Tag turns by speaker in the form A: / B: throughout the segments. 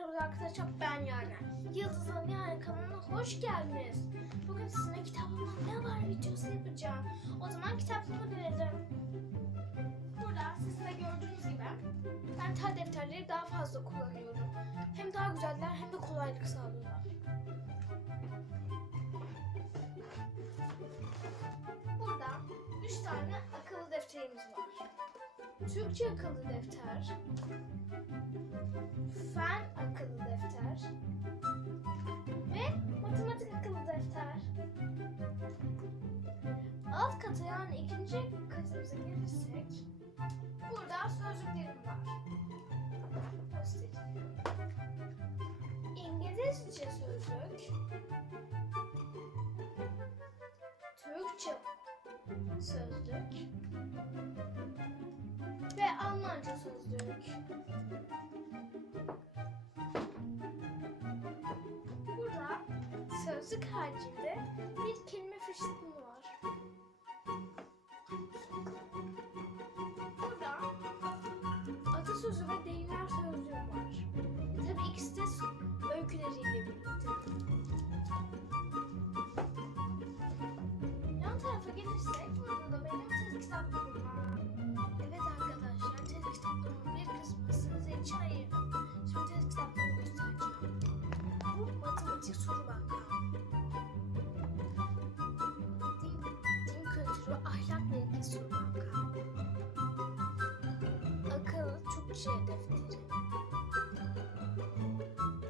A: Merhaba arkadaşlar ben Yaren. Yıldız'ın yani kanalına hoş geldiniz. Bugün sizinle kitabımda ne var videosu yapacağım. O zaman kitaplığımı verelim. Burada sizin gördüğünüz gibi ben tel defterleri daha fazla kullanıyorum. Hem daha güzeller hem de kolaylık sağlıyorlar. Burada 3 tane akıllı defterimiz var. Türkçe akıllı defter, yani ikinci katımıza gelirsek burada sözlüklerim var. Göstereyim. İngilizce sözlük, Türkçe sözlük ve Almanca sözlük. Burada sözlük haricinde bir kelime fışkırtma atasözü ve deyimler sözlüğü var. Tabii ikisi de öyküleriyle birlikte. Akıllı Türkçe defteri.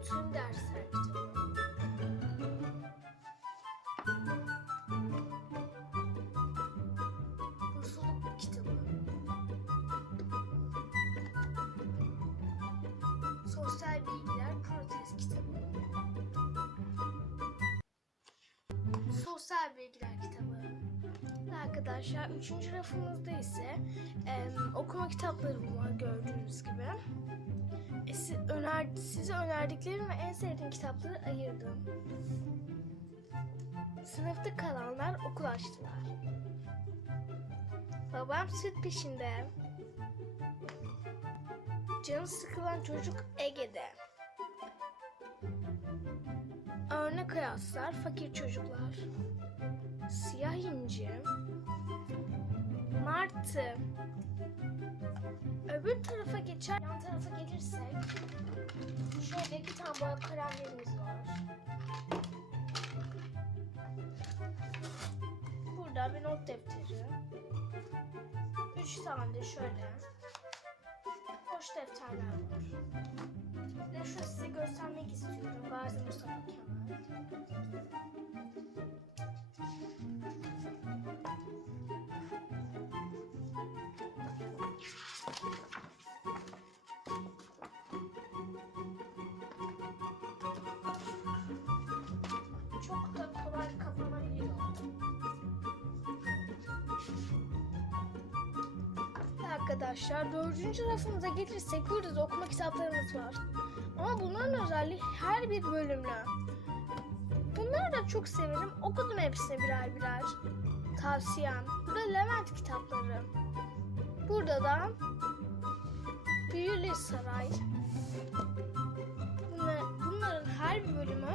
A: Tüm dersler kitabı. Bursluluk kitabı. Sosyal bilgiler protest kitabı. Sosyal bilgiler. Arkadaşlar üçüncü rafımızda ise em, okuma kitaplarım var gördüğünüz gibi. E, si- öner, size önerdiklerim ve en sevdiğim kitapları ayırdım. Sınıfta kalanlar okul açtılar. Babam süt peşinde. Canı sıkılan çocuk Ege'de. Örnek hayatlar fakir çocuklar. Siyah inci. Martı. Öbür tarafa geçer, yan tarafa gelirsek şöyle iki tane boya kalemlerimiz var. Burada bir not defteri. Üç tane de şöyle boş defterler var. De şunu size göstermek istiyorum. Gazi Mustafa Kemal. Arkadaşlar dördüncü rafımıza gelirsek burada da okuma kitaplarımız var. Ama bunların özelliği her bir bölümlü. Bunları da çok severim. Okudum hepsini birer birer. Tavsiyem. Burada Levent kitapları. Burada da Büyülü Saray. Bunlar, bunların her bir bölümü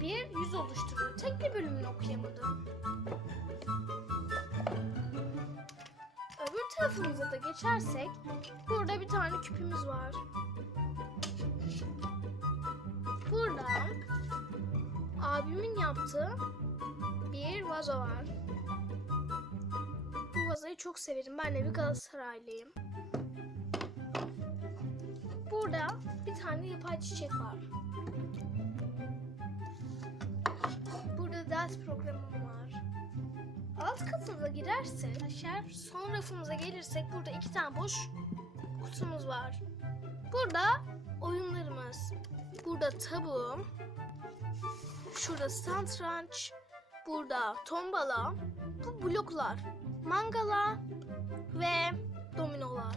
A: bir yüz oluşturuyor. Tek bir bölümünü okuyamadım. Tarafımıza da geçersek burada bir tane küpümüz var. Burada abimin yaptığı bir vazo var. Bu vazoyu çok severim. Ben de bir Galatasaraylıyım. Burada bir tane yapay çiçek var. Burada ders programım var. Alt katımıza girersek, aşağı son rafımıza gelirsek burada iki tane boş kutumuz var. Burada oyunlarımız. Burada tabu. Şurada satranç. Burada tombala. Bu bloklar. Mangala ve dominolar.